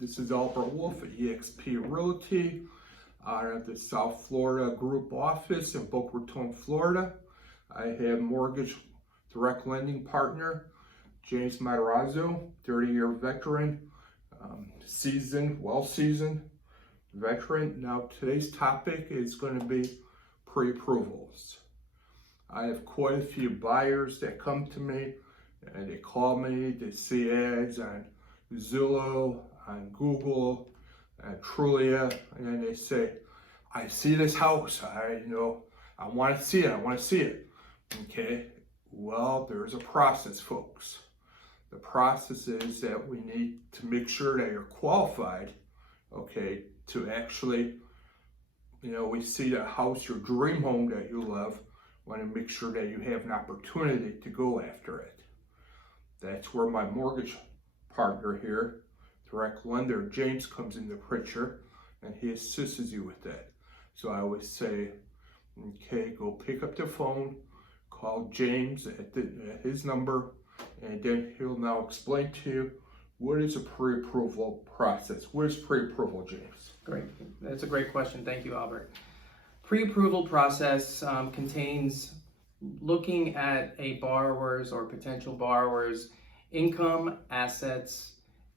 This is Albert Wolf at eXp Realty out of the South Florida Group Office in Boca Raton, Florida. I have mortgage direct lending partner, James Matarazzo, 30-year veteran, well-seasoned veteran. Now today's topic is going to be pre-approvals. I have quite a few buyers that come to me and they call me, they see ads on Zillow, on Google, on Trulia, and then they say, I see this house, I want to see it, Okay, well, there's a process, folks. The process is that we need to make sure that you're qualified, okay, to actually, we see the house, your dream home that you love, want to make sure that you have an opportunity to go after it. That's where my mortgage partner here, direct lender, James, comes in the picture, and he assists you with that. So I always say, okay, go pick up the phone, call James at his number, and then he'll now explain to you what is a pre-approval process. What is pre-approval, James? Great. That's a great question. Thank you, Albert. Pre-approval process contains looking at a borrower's or potential borrower's income, assets,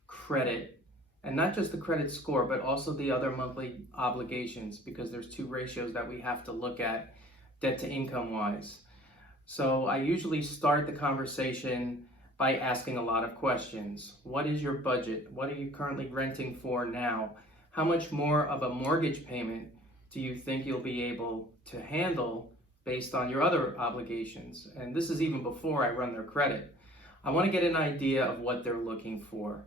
credit, and not just the credit score, but also the other monthly obligations, because there's two ratios that we have to look at debt to income wise. So I usually start the conversation by asking a lot of questions. What is your budget? What are you currently renting for now? How much more of a mortgage payment do you think you'll be able to handle based on your other obligations? And this is even before I run their credit. I want to get an idea of what they're looking for.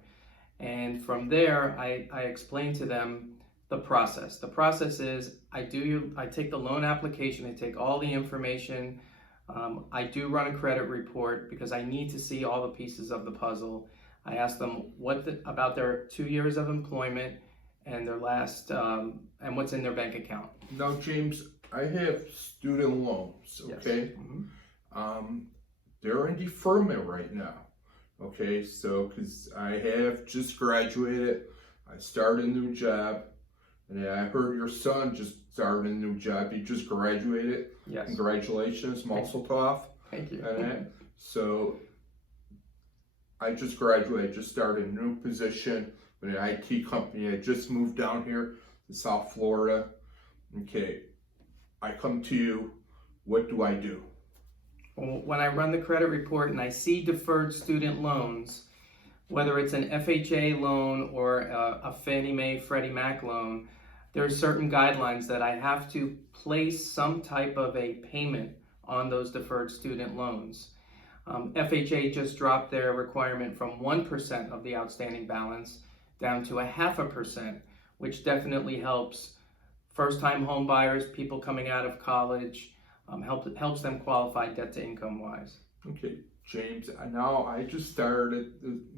And from there, I explain to them the process. The process is I take the loan application, I take all the information. I do run a credit report because I need to see all the pieces of the puzzle. I ask them about their 2 years of employment and their last and what's in their bank account. Now, James, I have student loans, okay? Yes. Mm-hmm. They're in deferment right now, okay? So, because I have just graduated, I started a new job, and I heard your son just started a new job. He just graduated. Yes. Congratulations, Mazel Tov. Thank you. So, I just graduated, just started a new position with an IT company. I just moved down here to South Florida. Okay, I come to you, what do I do? When I run the credit report and I see deferred student loans, whether it's an FHA loan or a Fannie Mae, Freddie Mac loan, there are certain guidelines that I have to place some type of a payment on those deferred student loans. FHA just dropped their requirement from 1% of the outstanding balance down to 0.5%, which definitely helps first-time home buyers, people coming out of college, helps them qualify debt to income wise. Okay, James, now I just started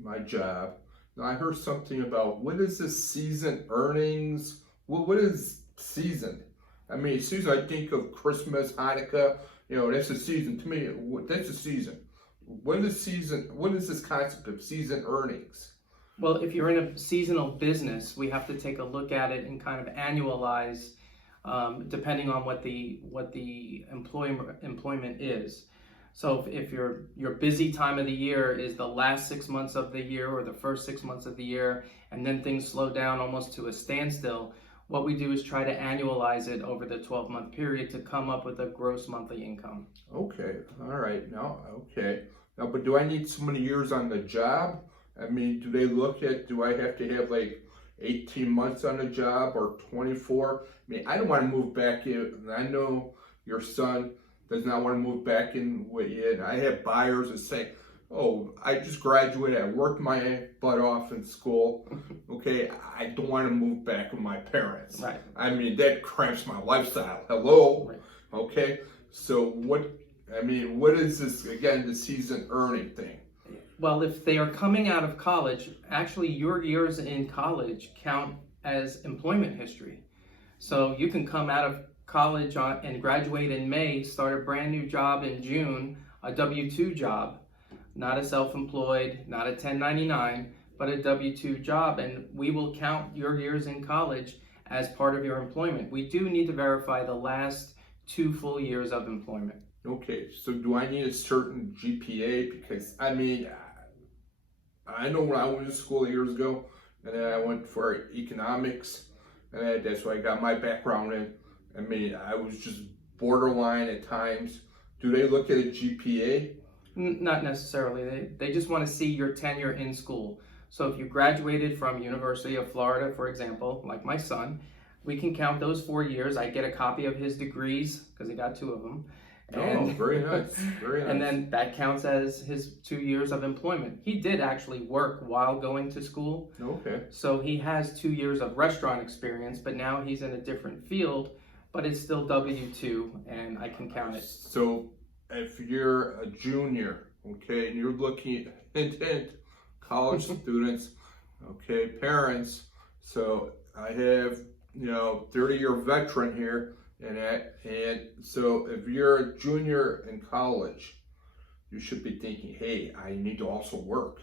my job. Now I heard something about what is the season earnings? What is season? I mean, season, I think of Christmas, Hanukkah, that's a season. To me, that's a season. What is season? What is this concept of season earnings? Well, if you're in a seasonal business, we have to take a look at it and kind of annualize, depending on what the employment is. So if your busy time of the year is the last 6 months of the year or the first 6 months of the year, and then things slow down almost to a standstill, what we do is try to annualize it over the 12-month period to come up with a gross monthly income. Okay, all right, now, but do I need so many years on the job? I mean, do they look at, do I have to have like 18 months on the job or 24? I mean, I don't want to move back in. I know your son does not want to move back in with you. And I have buyers that say, oh, I just graduated, I worked my butt off in school. Okay, I don't want to move back with my parents. Right. I mean, that cramps my lifestyle. Hello? Right. Okay, so what is this, again, the season earning thing? Well, if they are coming out of college, actually your years in college count as employment history. So you can come out of college and graduate in May, start a brand new job in June, a W-2 job, not a self-employed, not a 1099, but a W-2 job, and we will count your years in college as part of your employment. We do need to verify the last 2 full years of employment. Okay, so do I need a certain GPA? Because I mean, I know when I went to school years ago, and then I went for economics, and that's what I got my background in. I mean, I was just borderline at times. Do they look at a GPA? Not necessarily. They just want to see your tenure in school. So if you graduated from University of Florida, for example, like my son, we can count those 4 years. I get a copy of his degrees because he got 2 of them. Oh, very nice, very nice. And then that counts as his 2 years of employment. He did actually work while going to school. Okay. So he has 2 years of restaurant experience, but now he's in a different field, but it's still W-2 and I can count it. So if you're a junior, okay, and you're looking at college students, okay, parents, so I have, 30-year veteran here, and so if you're a junior in college, you should be thinking, hey, I need to also work.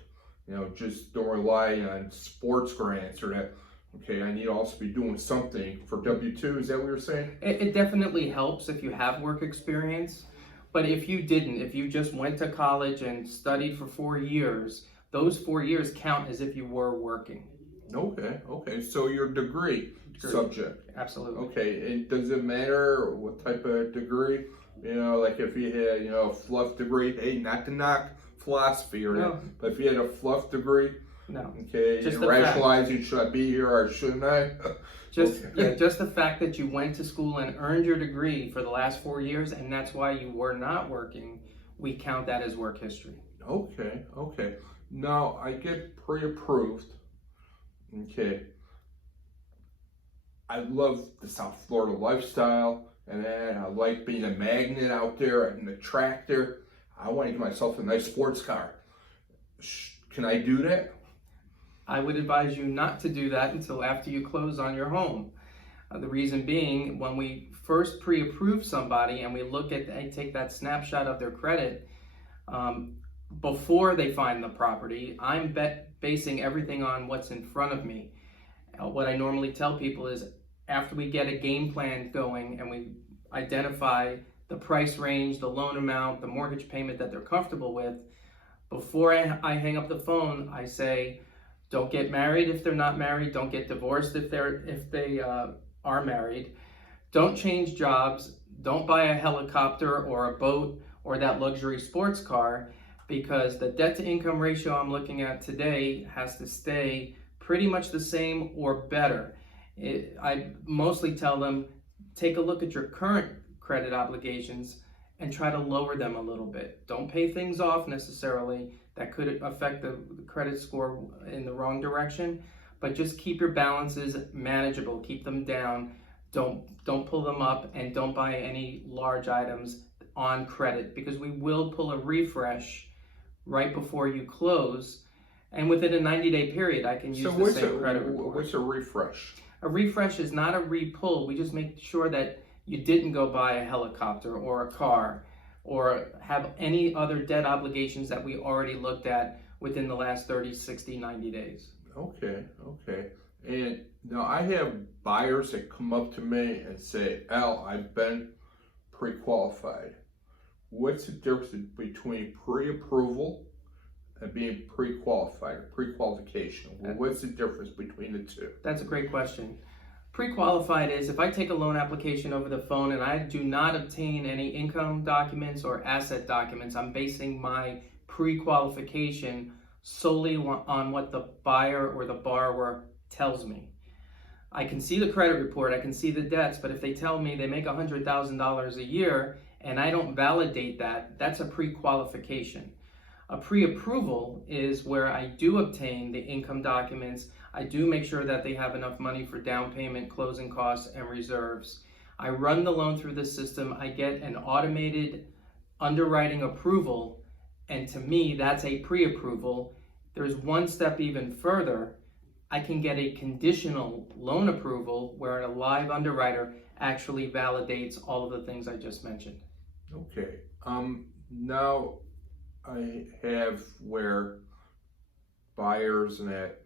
Just don't rely on sports grants or that. Okay, I need to also be doing something for W-2. Is that what you're saying? It definitely helps if you have work experience, but if you didn't, if you just went to college and studied for 4 years, those 4 years count as if you were working. Okay. So your degree subject. Absolutely. Okay, and does it matter what type of degree? Like if you had, a fluff degree, hey, not to knock philosophy or that, but if you had a fluff degree, no. Okay, just rationalizing, should I be here or shouldn't I? Just the fact that you went to school and earned your degree for the last 4 years, and that's why you were not working, we count that as work history. Okay. Now I get pre-approved. Okay. I love the South Florida lifestyle, and then I like being a magnet out there and a tractor. I want to get myself a nice sports car. Can I do that? I would advise you not to do that until after you close on your home. The reason being, when we first pre-approve somebody and we take that snapshot of their credit before they find the property, I'm basing everything on what's in front of me. What I normally tell people is after we get a game plan going and we identify the price range, the loan amount, the mortgage payment that they're comfortable with, before I hang up the phone, I say, don't get married if they're not married. Don't get divorced if they are married. Don't change jobs. Don't buy a helicopter or a boat or that luxury sports car, because the debt to income ratio I'm looking at today has to stay pretty much the same or better. I mostly tell them, take a look at your current credit obligations and try to lower them a little bit. Don't pay things off necessarily. That could affect the credit score in the wrong direction, but just keep your balances manageable. Keep them down. Don't pull them up, and don't buy any large items on credit, because we will pull a refresh right before you close, and within a 90-day period, I can use the same credit report. What's a refresh? A refresh is not a re-pull. We just make sure that you didn't go buy a helicopter or a car or have any other debt obligations that we already looked at within the last 30, 60, 90 days. Okay. And now I have buyers that come up to me and say, Al, I've been pre-qualified. What's the difference between pre-approval and being pre-qualified or pre-qualification? What's the difference between the two? That's a great question. Pre-qualified is if I take a loan application over the phone and I do not obtain any income documents or asset documents, I'm basing my pre-qualification solely on what the buyer or the borrower tells me. I can see the credit report, I can see the debts, but if they tell me they make $100,000 a year and I don't validate that, that's a pre-qualification. A pre-approval is where I do obtain the income documents. I do make sure that they have enough money for down payment, closing costs, and reserves. I run the loan through the system. I get an automated underwriting approval, and to me, that's a pre-approval. There's one step even further. I can get a conditional loan approval where a live underwriter actually validates all of the things I just mentioned. Okay. Now I have where buyers and that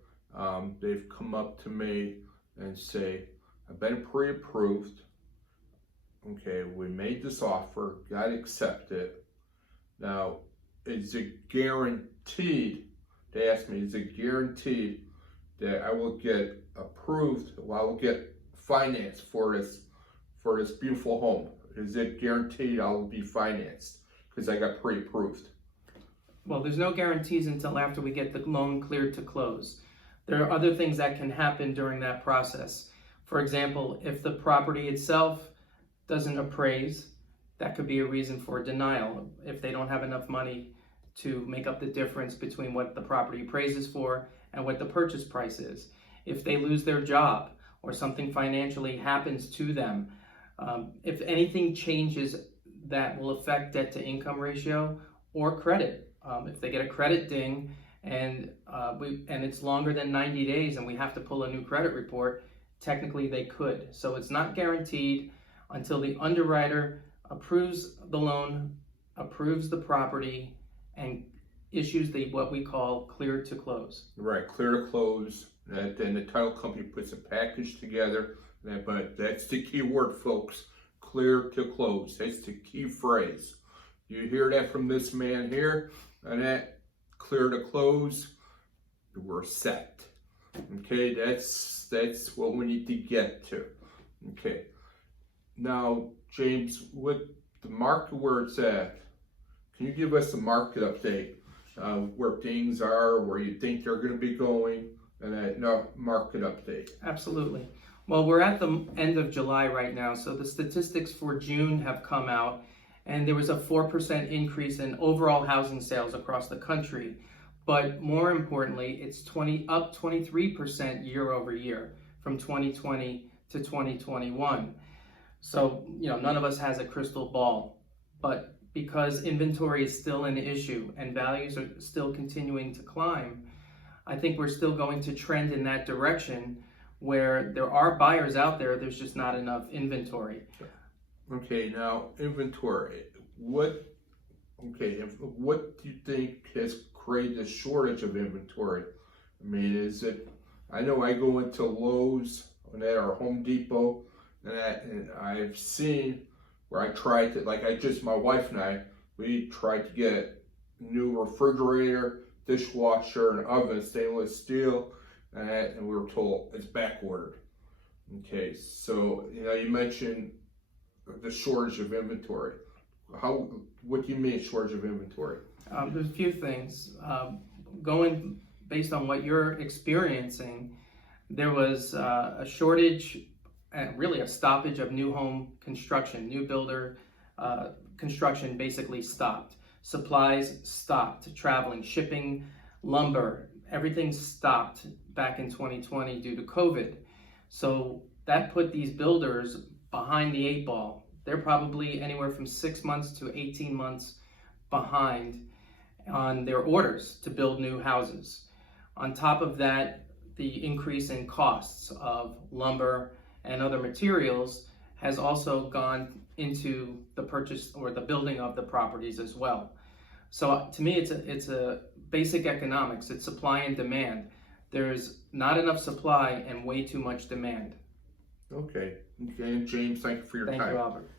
they've come up to me and say, I've been pre-approved. Okay, we made this offer, got accepted. Now, is it guaranteed? They asked me, is it guaranteed that I will get approved? Well, I will get finance for this beautiful home. Is it guaranteed I will be financed because I got pre-approved? Well, there's no guarantees until after we get the loan cleared to close. There are other things that can happen during that process. For example, if the property itself doesn't appraise, that could be a reason for denial if they don't have enough money to make up the difference between what the property appraises for and what the purchase price is. If they lose their job or something financially happens to them, if anything changes that will affect debt to income ratio or credit. If they get a credit ding and it's longer than 90 days and we have to pull a new credit report, technically they could. So it's not guaranteed until the underwriter approves the loan, approves the property, and issues what we call clear to close. Right, clear to close. Then the title company puts a package together. But that's the key word, folks. Clear to close. That's the key phrase. You hear that from this man here, and that clear to close, we're set. Okay, that's what we need to get to. Okay. Now, James, with the market where it's at, can you give us a market update? Where things are, where you think they're going to be going, and a market update. Absolutely. Well, we're at the end of July right now, so the statistics for June have come out, and there was a 4% increase in overall housing sales across the country. But more importantly, it's up 23% year over year from 2020 to 2021. So, none of us has a crystal ball, but because inventory is still an issue and values are still continuing to climb, I think we're still going to trend in that direction where there are buyers out there, there's just not enough inventory. Okay, now inventory. What do you think has created a shortage of inventory? I mean, is it, I know I go into Lowe's or Home Depot, and I've seen where I tried to, my wife and I, we tried to get a new refrigerator, dishwasher, and oven, stainless steel, and we were told it's back ordered. Okay, so you mentioned the shortage of inventory. What do you mean shortage of inventory? There's a few things. Going based on what you're experiencing, there was a shortage, really a stoppage of new home construction. New builder construction basically stopped. Supplies stopped. Traveling, shipping, lumber, everything stopped back in 2020 due to COVID. So that put these builders behind the 8 ball. They're probably anywhere from 6 months to 18 months behind on their orders to build new houses. On top of that, the increase in costs of lumber and other materials has also gone into the purchase or the building of the properties as well. So to me, it's a basic economics. It's supply and demand. There's not enough supply and way too much demand. Okay, James, thank you for your time. Thank you, Albert.